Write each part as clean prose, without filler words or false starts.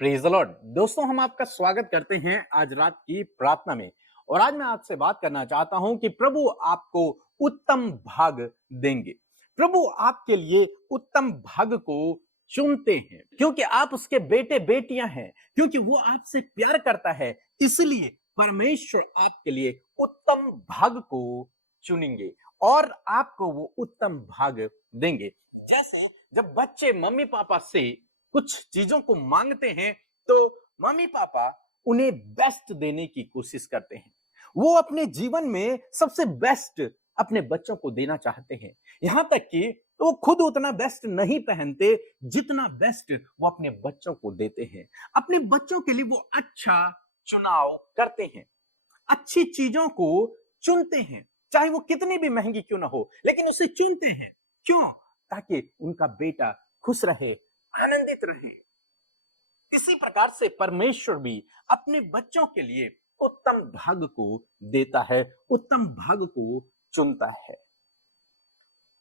Praise the Lord. दोस्तों, हम आपका स्वागत करते हैं आज रात की प्रार्थना में। और आज मैं आपसे बात करना चाहता हूं कि प्रभु आपको उत्तम भाग देंगे। प्रभु आपके लिए उत्तम भाग को चुनते हैं क्योंकि आप उसके बेटे बेटियां हैं, क्योंकि वो आपसे प्यार करता है। इसलिए परमेश्वर आपके लिए उत्तम भाग को चुनेंगे और आपको वो उत्तम भाग देंगे। जैसे जब बच्चे मम्मी पापा से कुछ चीजों को मांगते हैं तो मम्मी पापा उन्हें बेस्ट देने की कोशिश करते हैं। वो अपने जीवन में सबसे बेस्ट अपने बच्चों को देना चाहते हैं। यहां तक कि वो खुद उतना बेस्ट नहीं पहनते जितना बेस्ट वो अपने बच्चों को देते हैं। अपने बच्चों के लिए वो अच्छा चुनाव करते हैं, अच्छी चीजों को चुनते हैं, चाहे वो कितनी भी महंगी क्यों ना हो, लेकिन उसे चुनते हैं। क्यों? ताकि उनका बेटा खुश रहे, आनंदित रहे। इसी प्रकार से परमेश्वर भी अपने बच्चों के लिए उत्तम भाग को देता है, उत्तम भाग को चुनता है।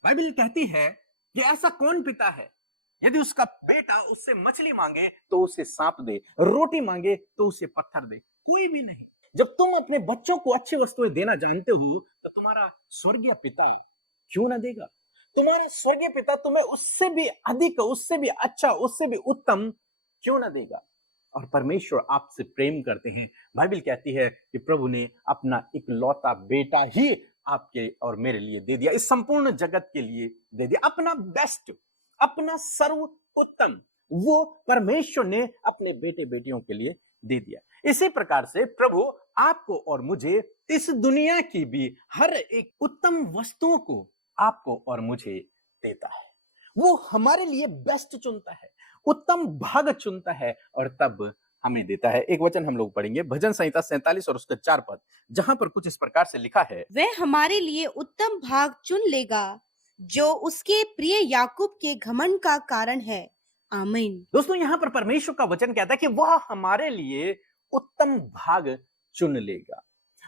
बाइबल कहती है कि ऐसा कौन पिता है यदि उसका बेटा उससे मछली मांगे तो उसे सांप दे, रोटी मांगे तो उसे पत्थर दे? कोई भी नहीं। जब तुम अपने बच्चों को अच्छी वस्तुएं देना जानते हो तो तुम्हारा स्वर्गीय पिता क्यों ना देगा? तुम्हारा स्वर्गीय पिता तुम्हें उससे भी अधिक, उससे भी अच्छा, उससे भी उत्तम क्यों ना देगा? और परमेश्वर आपसे प्रेम करते हैं। बाइबल कहती है कि प्रभु ने अपना इकलौता बेटा ही आपके और मेरे लिए दे दिया, इस संपूर्ण जगत के लिए दे दिया। अपना बेस्ट, अपना सर्वोत्तम वो परमेश्वर ने अपने बेटे बेटियों के लिए दे दिया। इसी प्रकार से प्रभु आपको और मुझे इस दुनिया की भी हर एक उत्तम वस्तुओं को आपको और मुझे देता है। वो हमारे लिए बेस्ट चुनता है, उत्तम भाग चुनता है और तब हमें देता है। एक वचन हम लोग पढ़ेंगे, भजन संहिता 47 और उसका 4 पद, जहां पर कुछ इस प्रकार से लिखा है, वह हमारे लिए उत्तम भाग चुन लेगा जो उसके प्रिय याकूब के घमंड का कारण है। आमीन। दोस्तों, यहां पर परमेश्वर का वचन कहता है कि वह हमारे लिए उत्तम भाग चुन लेगा।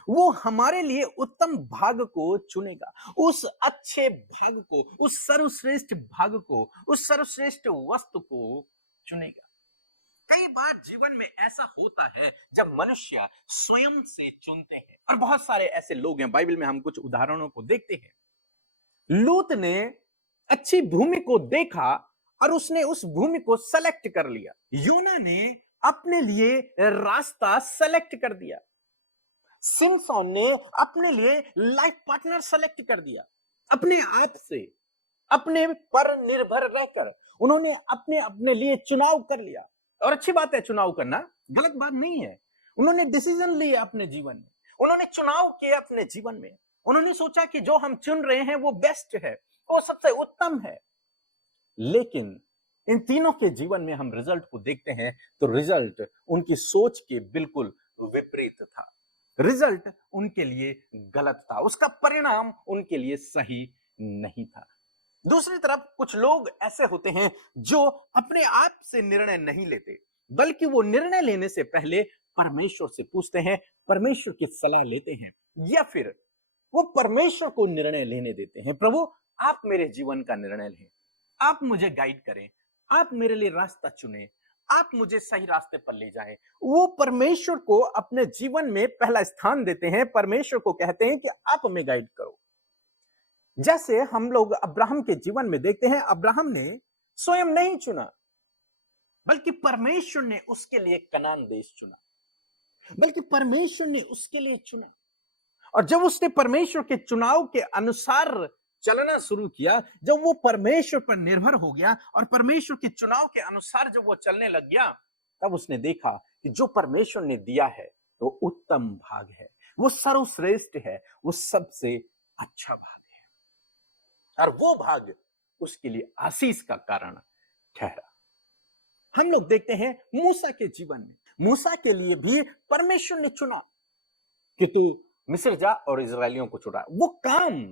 वो हमारे लिए उत्तम भाग को चुनेगा, उस अच्छे भाग को, उस सर्वश्रेष्ठ भाग को, उस सर्वश्रेष्ठ वस्तु को चुनेगा। कई बार जीवन में ऐसा होता है जब मनुष्य स्वयं से चुनते हैं, और बहुत सारे ऐसे लोग हैं। बाइबल में हम कुछ उदाहरणों को देखते हैं। लूत ने अच्छी भूमि को देखा और उसने उस भूमि को सेलेक्ट कर लिया। योना ने अपने लिए रास्ता सेलेक्ट कर दिया। सिमसोन ने अपने लिए लाइफ पार्टनर सेलेक्ट कर दिया। अपने आप से, अपने पर निर्भर रहकर उन्होंने अपने अपने लिए चुनाव कर लिया। और अच्छी बात है चुनाव करना, गलत बात नहीं है। उन्होंने डिसीजन लिए अपने जीवन में, उन्होंने चुनाव किए अपने जीवन में। उन्होंने सोचा कि जो हम चुन रहे हैं वो बेस्ट है, वो सबसे उत्तम है। लेकिन इन तीनों के जीवन में हम रिजल्ट को देखते हैं तो रिजल्ट उनकी सोच के बिल्कुल विपरीत था। रिजल्ट उनके लिए गलत था, उसका परिणाम उनके लिए सही नहीं था। दूसरी तरफ कुछ लोग ऐसे होते हैं जो अपने आप से निर्णय नहीं लेते, बल्कि वो निर्णय लेने से पहले परमेश्वर से पूछते हैं, परमेश्वर की सलाह लेते हैं, या फिर वो परमेश्वर को निर्णय लेने देते हैं। प्रभु, आप मेरे जीवन का निर्णय लें, आप मुझे गाइड करें, आप मेरे लिए रास्ता चुनें, आप मुझे सही रास्ते पर ले जाएं। वो परमेश्वर को अपने जीवन में पहला स्थान देते हैं, परमेश्वर को कहते हैं कि आप हमें गाइड करो। जैसे हम लोग अब्राहम के जीवन में देखते हैं, अब्राहम ने स्वयं नहीं चुना, बल्कि परमेश्वर ने उसके लिए कनान देश चुना, बल्कि परमेश्वर ने उसके लिए चुना। और जब उसने परमेश्वर के चुनाव के अनुसार चलना शुरू किया, जब वो परमेश्वर पर निर्भर हो गया और परमेश्वर के चुनाव के अनुसार जब वो चलने लग गया, तब उसने देखा कि जो परमेश्वर ने दिया है वो उत्तम भाग है, वो सर्वश्रेष्ठ है, वो सबसे अच्छा भाग है, और वो भाग उसके लिए आशीष का कारण ठहरा। हम लोग देखते हैं मूसा के जीवन में, मूसा के लिए भी परमेश्वर ने चुना कि तू मिस्र जा और इजरायलियों को छुड़ा। वो काम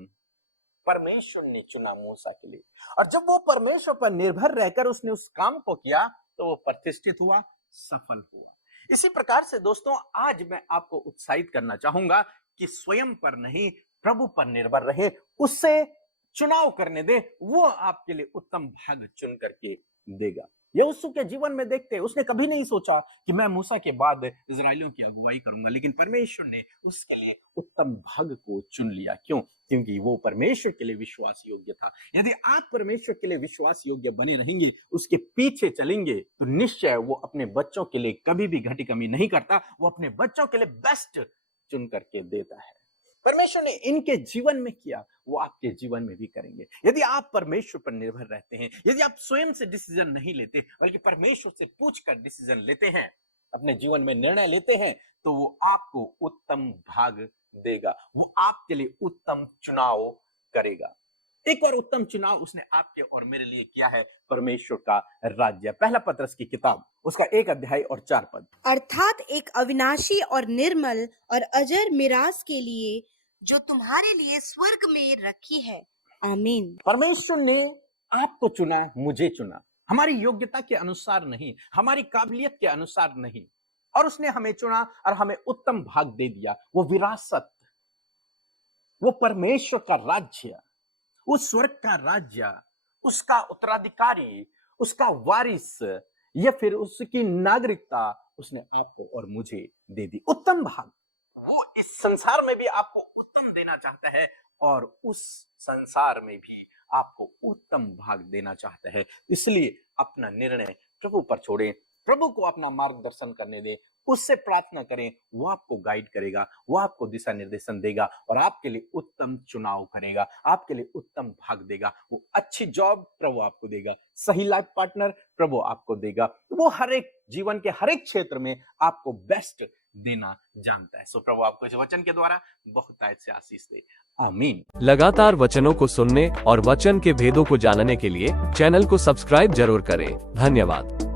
परमेश्वर ने चुना मूसा के लिए, और जब वो परमेश्वर पर निर्भर रहकर उसने उस काम को किया तो वो प्रतिष्ठित हुआ, सफल हुआ। इसी प्रकार से दोस्तों, आज मैं आपको उत्साहित करना चाहूंगा कि स्वयं पर नहीं, प्रभु पर निर्भर रहे, उससे चुनाव करने दे, वो आपके लिए उत्तम भाग चुन करके देगा। यहोशू के जीवन में देखते हैं, उसने कभी नहीं सोचा कि मैं मूसा के बाद इजराइलियों की अगुवाई करूंगा, लेकिन परमेश्वर ने उसके लिए उत्तम भाग को चुन लिया। क्यों? क्योंकि वो परमेश्वर के लिए विश्वास योग्य था। यदि आप परमेश्वर के लिए विश्वास योग्य बने रहेंगे, उसके पीछे चलेंगे, तो निश्चय वो अपने बच्चों के लिए कभी भी घटी कमी नहीं करता। वो अपने बच्चों के लिए बेस्ट चुन करके देता है। परमेश्वर ने इनके जीवन में किया, वो आपके जीवन में भी करेंगे। यदि आप परमेश्वर पर निर्भर रहते हैं, यदि आप स्वयं से डिसीजन नहीं लेते बल्कि परमेश्वर से पूछकर डिसीजन लेते हैं, अपने जीवन में निर्णय लेते हैं, तो वो आपको उत्तम भाग देगा। वो आपके लिए उत्तम चुनाव करेगा। एक और उत्तम चुनाव उसने आपके और मेरे लिए किया है, परमेश्वर का राज्य। पहला पत्रस की किताब, उसका 1 अध्याय और 4 पद। अर्थात एक अविनाशी और निर्मल और अजर मिरास के लिए जो तुम्हारे लिए स्वर्ग में रखी है। आमीन। परमेश्वर ने आपको चुना, मुझे चुना, हमारी योग्यता के अनुसार नहीं, हमारी काबिलियत के अनुसार नहीं, और उसने हमें चुना और हमें उत्तम भाग दे दिया। वो विरासत, वो परमेश्वर का राज्य, उस स्वर्ग का राज्य, उसका उत्तराधिकारी, उसका वारिस, या फिर उसकी नागरिकता उसने आपको और मुझे दे दी। उत्तम भाग। वो इस संसार में भी आपको उत्तम देना चाहता है और उस संसार में भी आपको उत्तम भाग देना चाहता है। इसलिए अपना निर्णय प्रभु पर छोड़ें, प्रभु को अपना मार्गदर्शन करने दें, उससे प्रार्थना करें। वो आपको गाइड करेगा, वो आपको दिशा निर्देशन देगा और आपके लिए उत्तम चुनाव करेगा, आपके लिए उत्तम भाग देगा। वो अच्छी जॉब प्रभु आपको देगा, सही लाइफ पार्टनर प्रभु आपको देगा। वो हर एक जीवन के हर एक क्षेत्र में आपको बेस्ट देना जानता है। सो प्रभु आपको इस वचन के द्वारा बहुतायत से आशीष दे। आमीन। लगातार वचनों को सुनने और वचन के भेदों को जानने के लिए चैनल को सब्सक्राइब जरूर करें। धन्यवाद।